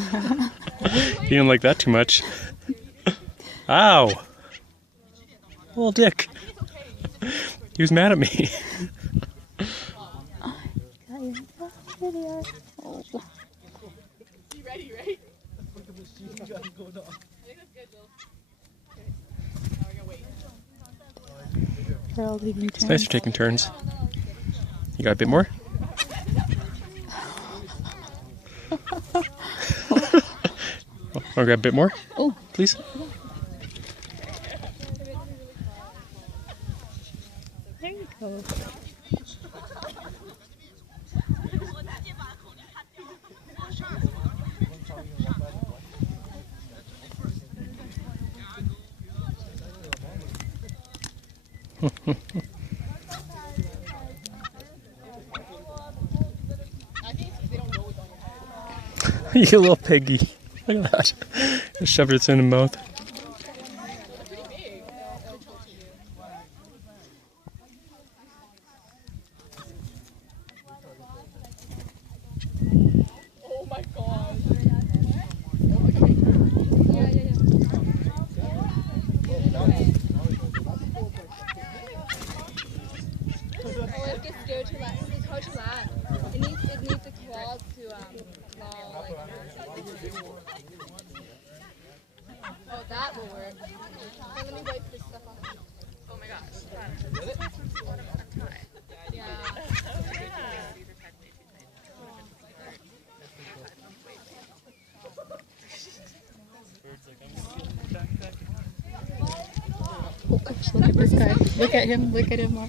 You didn't like that too much. Ow! Little dick. He was mad at me. You ready, right? It's nice you're taking turns. You got a bit more? Want to grab a bit more? Oh, please. There you go. You little piggy. Look at that. Just shoved it in the mouth. Oh my god. It gets scared to land. It's hard to land. It needs the claws to claw like. Oh, that will work. Okay, let me wipe this stuff off. Oh my gosh. Yeah. Oh gosh, look at this guy. Look at him more.